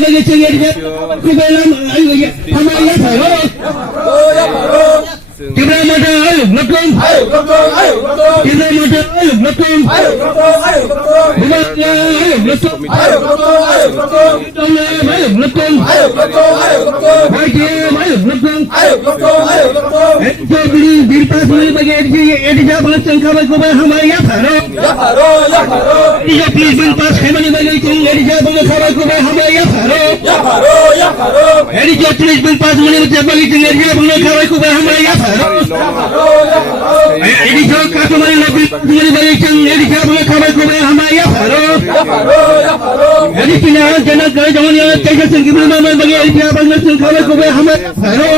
bagi cengir dia kubelam ayo ya hamaria tharo Kibra mata ayo lakum Kibra mata ayo lakum Bumaya ayo lakum Tome ayo lakum Bagi ayo lakum Ekbili birpas muli bagi edija balas cengkabai kubai hamaria tharo Edija please birpas kemani bagi ceng edija balas kabai kubai hamaria tharo Edija please birpas muli bagi ceng edija balas kabai kubai hamaria tharo Edija katumari nabi muli bagi ceng edija balas kabai kubai hamaria tharo Edija jana kai jamani teja cengkibili mama bagi edija balas cengkabai kubai hamaria tharo